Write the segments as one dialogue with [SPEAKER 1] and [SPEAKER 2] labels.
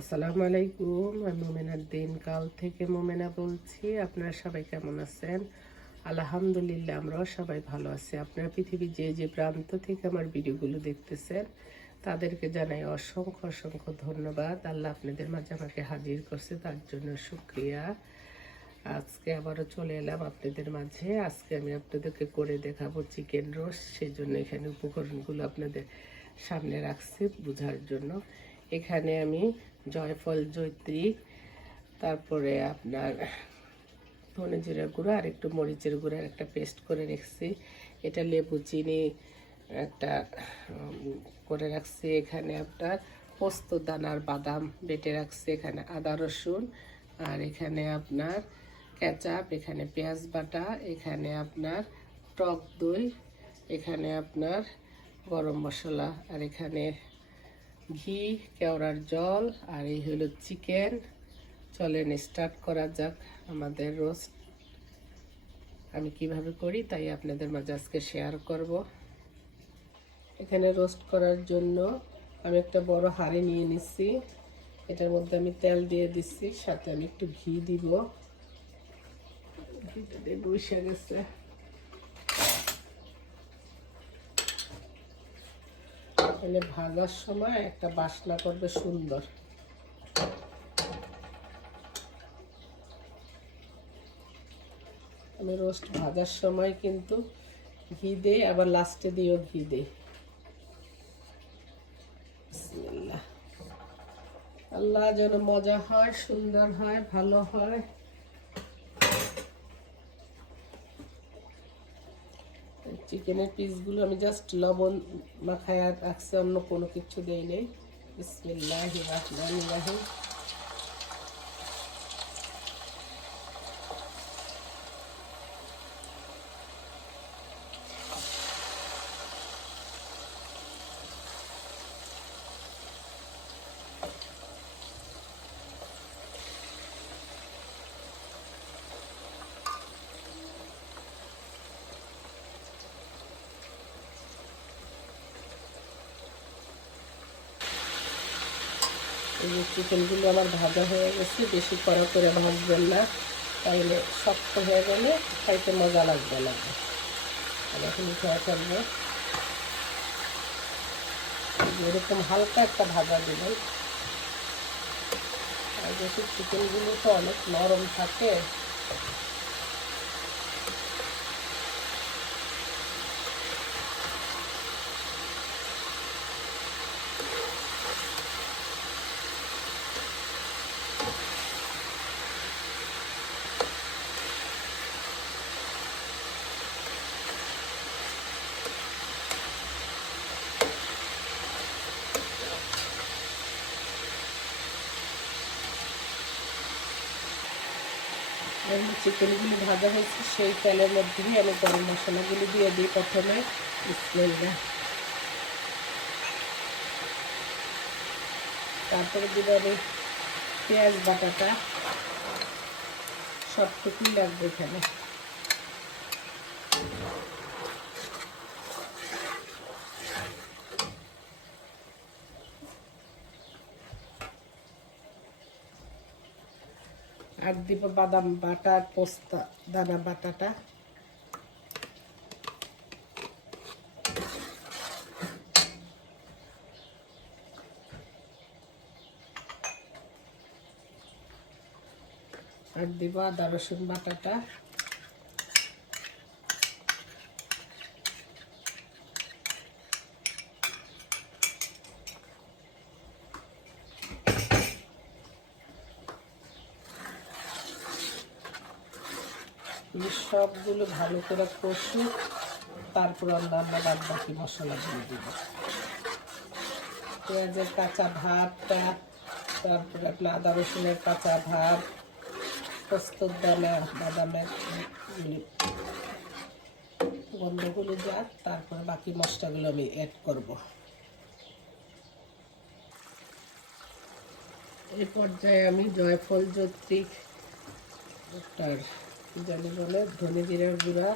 [SPEAKER 1] আসসালামু আলাইকুম, আমি মোমেনার দিন কাল থেকে মোমেনা বলছি। আপনারা সবাই কেমন আছেন? আলহামদুলিল্লাহ, আমরাও সবাই ভালো আছি। আপনারা পৃথিবীর যে যে প্রান্ত থেকে আমার ভিডিওগুলো দেখতেছেন, তাদেরকে জানাই অসংখ্য অসংখ্য ধন্যবাদ। আল্লাহ আপনাদের মাঝে আমাকে হাজির করছে, তার জন্য শুক্রিয়া। আজকে আবারও চলে এলাম আপনাদের মাঝে। আজকে আমি আপনাদেরকে করে দেখাবো চিকেন রোস্ট। সেই জন্য এখানে উপকরণগুলো আপনাদের সামনে রাখছি, বোঝার জন্য। এখানে আমি জয়ফল জৈত্রী তারপরে আপনার ধনে জিরা গুঁড়ো আর একটু মরিচের গুঁড়ার একটা পেস্ট করে রেখেছি। এটা লেবু, চিনি একটা করে রাখছি। এখানে আপনার পোস্ত দানার বাদাম বেটে রাখছি। এখানে আদা, রসুন আর এখানে আপনার কেচাপ এখানে পেঁয়াজ বাটা, এখানে আপনার টক দই, এখানে আপনার গরম মশলা আর এখানে ঘি, কেওড়ার জল, আর এই হলো চিকেন। চলেন স্টার্ট করা যাক আমাদের রোস্ট আমি কীভাবে করি তাই আপনাদের মাঝে আজকে শেয়ার করব। এখানে রোস্ট করার জন্য আমি একটা বড় হাঁড়ি নিয়ে নিচ্ছি এটার মধ্যে আমি তেল দিয়ে দিচ্ছি সাথে আমি একটু ঘি দিব। ঘিটা দিয়ে বসে গেছে। তাহলে ভাজার সময় একটা বাসনা করবে সুন্দর। আমি রোস্ট ভাজার সময় কিন্তু ঘি দেই আবার লাস্টে দিয়েও ঘি দেই। আল্লাহ যেন মজা হয়, সুন্দর হয়, ভালো হয়। চিকেনের পিসগুলো আমি জাস্ট লবণ মাখায় রাখছি, অন্য কোনো কিছু দেই নেই। বিসমিল্লাহ রহমান রাহিম। যে চিকেনগুলো আমার ভাজা হয়ে গেছে, বেশি কড়া করে ভাজবেন না। তাহলে শক্ত হয়ে গেলে খাইতে মজা লাগবে না। আর এখন উঠে এরকম হালকা একটা ভাজা দেবেন আর যেহেতু চিকেনগুলো তো অনেক নরম থাকে। চিকেনগুলো ভাজা হয়েছে, সেই তেলের মধ্যেই আমি গরম মশলাগুলি দিয়ে দিই প্রথমে। বিসমিল্লাহ। তারপরে দিব আমি পেঁয়াজ বাটাটা। সবটুকুই লাগবে এখানে। আর দিব বাদাম বাটা পোস্তা দানা বাটাটা। আর দিব আদা রসুন বাটাটা এই সবগুলো ভালো করে কষুক তারপর অন্যান্য বাদ বাকি মশলাগুলো দিব। পেঁয়াজের কাঁচা ভাবটা, তারপরে আপনার আদা রসুনের কাঁচা ভাব পোস্তর দানা বাদামের গন্ধগুলো যাক, তারপরে বাকি মশলাগুলো আমি অ্যাড করব। এই পর্যায়ে আমি জয়ফল তার কী জানি বলে, ধনে জিরার গুঁড়া,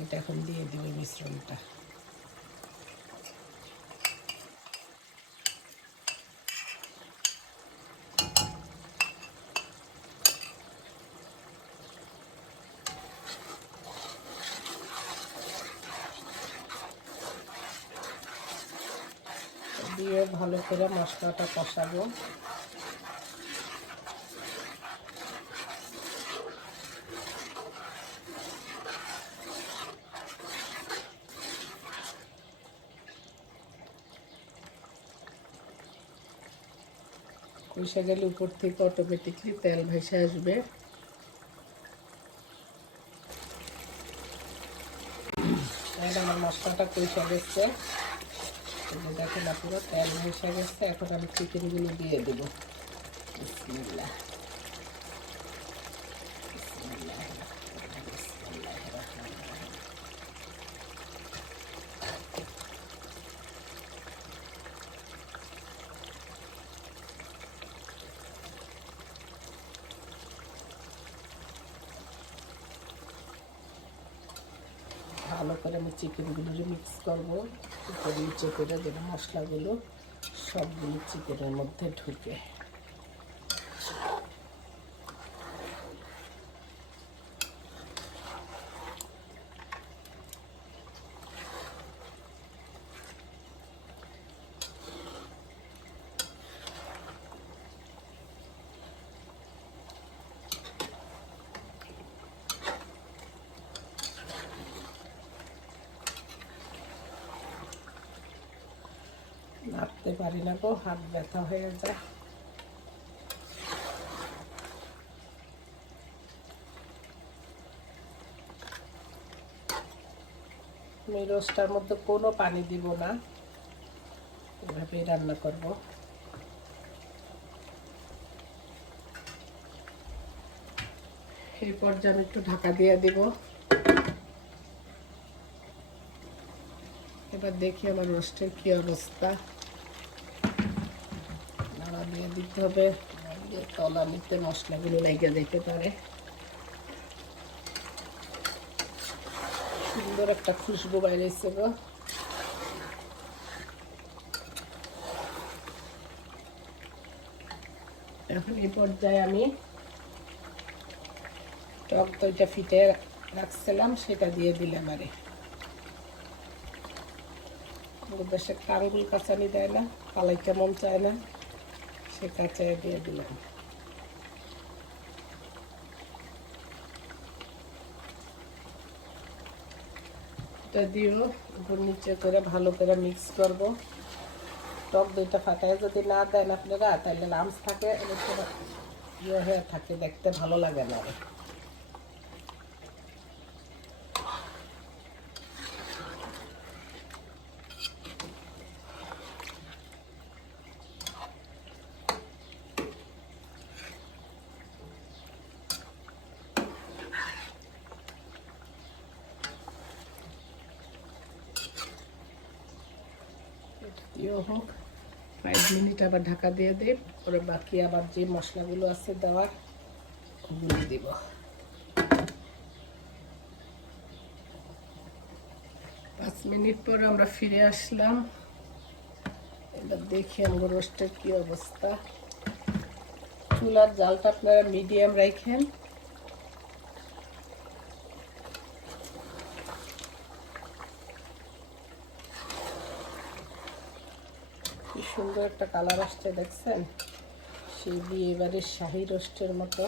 [SPEAKER 1] এটা এখন দিয়ে দিব মিশ্রণটা। দিয়ে ভালো করে মশলাটা কষাবো। কষে গেলে উপর থেকে অটোমেটিকলি তেল ভেসে আসবে। আমার মশলাটা কষে গেছে। দেখেন আপনারা, তেল ভেসে গেছে। এখন আমি চিকেনগুলো দিয়ে দেবো। করে আমি চিকেনগুলো মিক্স করব। উপরে নিচে করে যেন মশলাগুলো সবগুলো চিকেনের মধ্যে ঢুকে। নাড়তে পারি না গো, হাত ব্যথা হয়ে যায়। আমি রোস্টার মধ্যে কোনো পানি দিব না, এভাবেই রান্না করব। এই পর্যায়ে আমি একটু ঢাকা দিয়ে দিব। এবার দেখি আমার রোস্টের কি অবস্থা। দিতে হবে। নাড়িয়ে তলানিতে মশলাগুলো লেগে যেতে পারে। সুন্দর একটা খুশবু বাইরেছে গো। এখন এই পর্যায়ে আমি টক দইটা ফিটে রাখছিলাম, সেটা দিয়ে দিলাম আরে। দেশে কাঙ্গুল কাঁচানি দেয় না কালাই কেমন চায় না। সে দিয়ে দিলাম। এটা দিও উপর নিচে করে ভালো করে মিক্স করব। টক দইটা ফাটায় যদি না দেন আপনারা তাহলে লামস থাকে ইয়ে হয়ে থাকে, দেখতে ভালো লাগে না আর। দিয়েও হোক ফাইভ মিনিট আবার ঢাকা দিয়ে দিই পরে বাকি আবার যে মশলাগুলো আছে দেওয়ার, ওগুলো দিব। পাঁচ মিনিট পরে আমরা ফিরে আসলাম। এবার দেখি আমার রোস্টের কি অবস্থা। চুলার জালটা আপনারা মিডিয়াম রাখেন সুন্দর একটা কালার আসছে, দেখছেন? সেই বিয়ে বাড়ির শাহি রোস্টের মতো।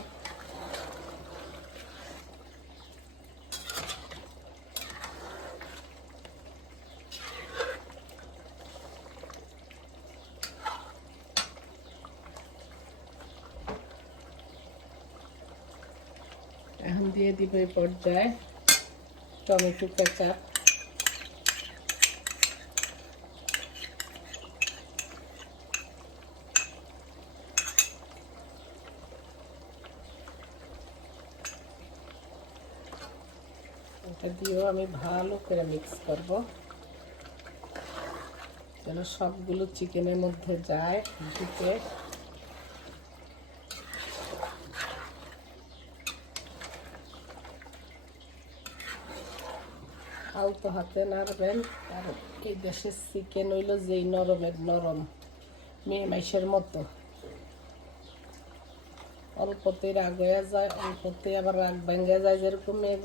[SPEAKER 1] এখন দিয়ে দিব এই পর্যায়ে টমেটো কেচাপ। এটা দিয়েও আমি ভালো করে মিক্স করব। যেন সবগুলো চিকেনের মধ্যে যায়, ঢুকে। আলতো হাতে নাড়বেন। আর এই দেশের চিকেন হইল যেই নরমের নরম, মেয়ে মাইসের মতো। অল্পতে রাগ হয়ে যায় অল্পতে আবার রাগ ভেঙে যায় যেরকম মেঘ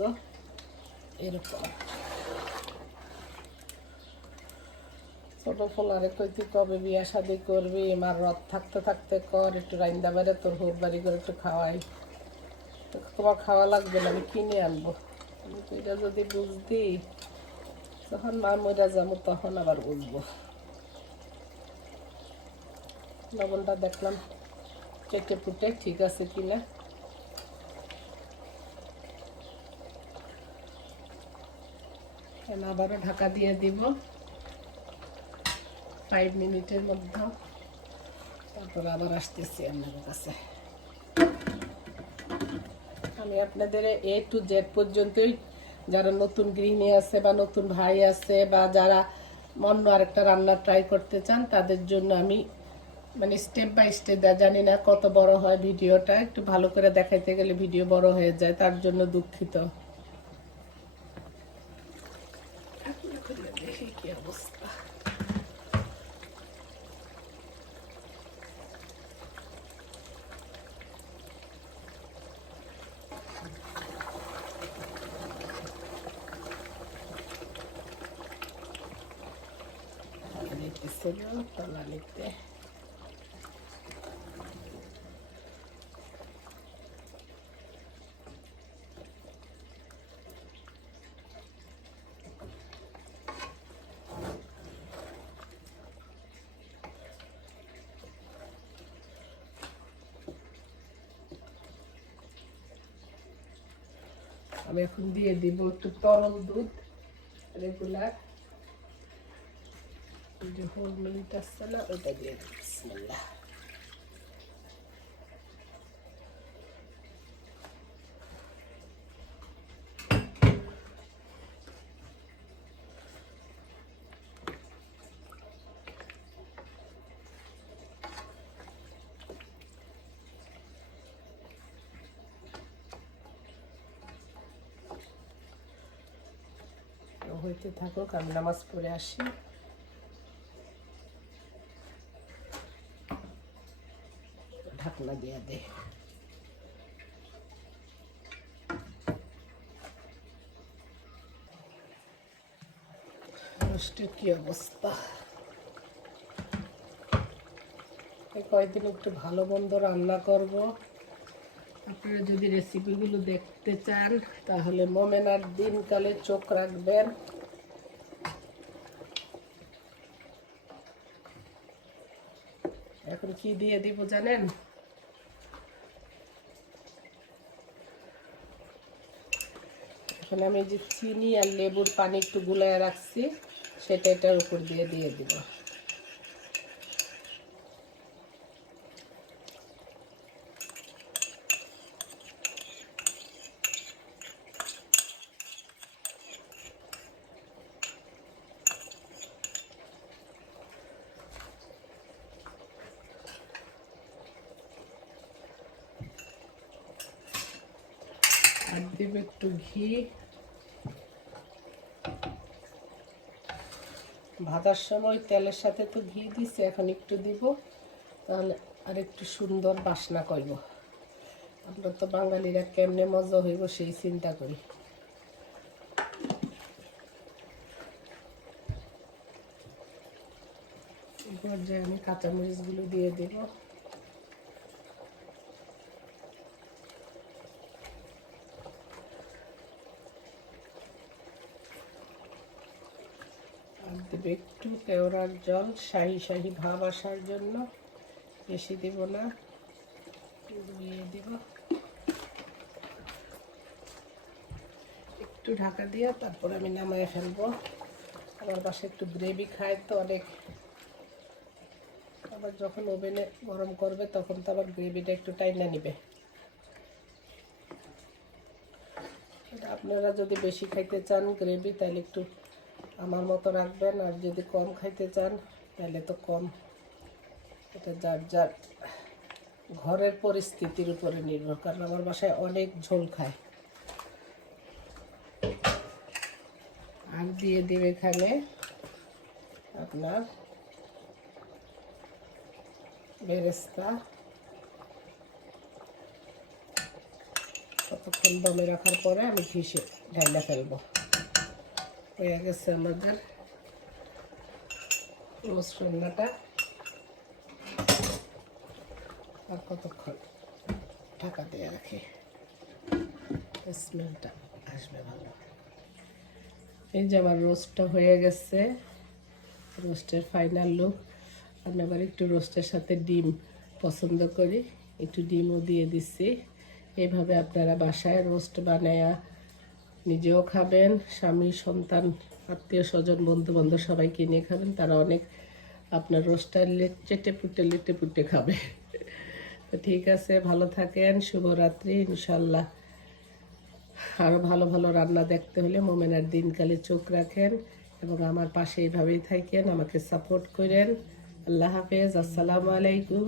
[SPEAKER 1] এরকম। ছোট ফোলারে কইতে, কবে বিয়া শাদি করবি? মার রথ থাকতে থাকতে কর, একটু রাইন্দা বাইরে তোর হোর বাড়ি করে একটু খাওয়াই। তোমার খাওয়া লাগবে না, আমি কিনে আনব। আমি তো এটা যদি বুঝতি, যখন মা মরা যাব তখন আবার বুঝব। লবণটা দেখলাম, চেটে পুটে ঠিক আছে কিনা। আবারও ঢাকা দিয়ে দিব। ফাইভ মিনিটের মধ্যে। তারপর আবার আসতেছি আপনাদের কাছে। আমি আপনাদের এ টু জেড পর্যন্তই, যারা নতুন গৃহিণী আছে বা নতুন ভাই আছে বা যারা অন্য আরেকটা রান্না ট্রাই করতে চান, তাদের জন্য আমি মানে স্টেপ বাই স্টেপ জানি না কত বড় হয় ভিডিওটা, একটু ভালো করে দেখাইতে গেলে ভিডিও বড় হয়ে যায়, তার জন্য দুঃখিত দেখি কি অবস্থা নিতেছিল তলা আমি এখন দিয়ে দিব একটু তরল দুধ রেগুলার যে হোল মিনিট আসছে না ওইটা দিয়ে দিই বিসমিল্লাহ। হইতে থাকুক নামাজ পড়ে আসি। কি অবস্থা কয়েকদিন একটু ভালো মন্দ রান্না করব। আপনারা যদি রেসিপিগুলো দেখতে চান, তাহলে মোমেনার দিনকালে চোখ রাখবেন। এখন কি দিয়ে দিব জানেন? এখন আমি যে চিনি আর লেবুর পানি একটু গুলায় রাখছি, সেটা এটার উপর দিয়ে দিয়ে দিব। আর দেব একটু ঘি। ভাজার সময় তেলের সাথে তো ঘি দিছে, এখন একটু দিব। তাহলে আর একটু সুন্দর বাসনা করব। আমরা তো বাঙালিরা কেমনে মজা হইব সেই চিন্তা করি। আমি কাঁচামরিচগুলো দিয়ে দেবো আর দেবে একটু কেওড়ার জল, শাহি শাহি ভাব আসার জন্য। বেশি দেব না দিয়ে দিব। একটু ঢাকা দিয়ে তারপর আমি নামায় ফেলব। আমার পাশে একটু গ্রেভি খায় তো অনেক। আবার যখন ওভেনে গরম করবে, তখন তো আবার গ্রেভিটা একটু টাইনা নিবে। আপনারা যদি বেশি খাইতে চান গ্রেভি, তাহলে একটু আমার মতো রাখবেন, আর যদি কম খাইতে চান, তাহলে তো কম। এটা যার যার ঘরের পরিস্থিতির উপরে নির্ভর, কারণ আমার বাসায় অনেক ঝোল খায়। আর দিয়ে দেবে এখানে আপনার বেরেস্তা। কতক্ষণ দমে রাখার পরে আমি ঘিষে ঢাইলা ফেলব। হয়ে গেছে আমাদের রান্নাটা। আর কতক্ষণ? ঢাকা দিয়ে রাখি। স্মেলটা আসবে ভালো। এই যে আমার রোস্টটা হয়ে গেছে। রোস্টের ফাইনাল লুক। আমি আবার একটু রোস্টের সাথে ডিম পছন্দ করি। একটু ডিমও দিয়ে দিচ্ছি এইভাবে আপনারা বাসায় রোস্ট বানায়া নিজেও খাবেন, স্বামী, সন্তান, আত্মীয় স্বজন বন্ধু বান্ধব সবাই কিনে খাবেন, তারা অনেক আপনার রোস্টার চেটে পুটে লেটে পুটে খাবে। তো ঠিক আছে, ভালো থাকেন, শুভরাত্রি ইনশাল্লাহ আরও ভালো ভালো রান্না দেখতে হলে মোমেনার দিনকালে চোখ রাখেন এবং আমার পাশে এইভাবেই থাকেন, আমাকে সাপোর্ট করেন। আল্লাহ হাফেজ, আসসালামু আলাইকুম।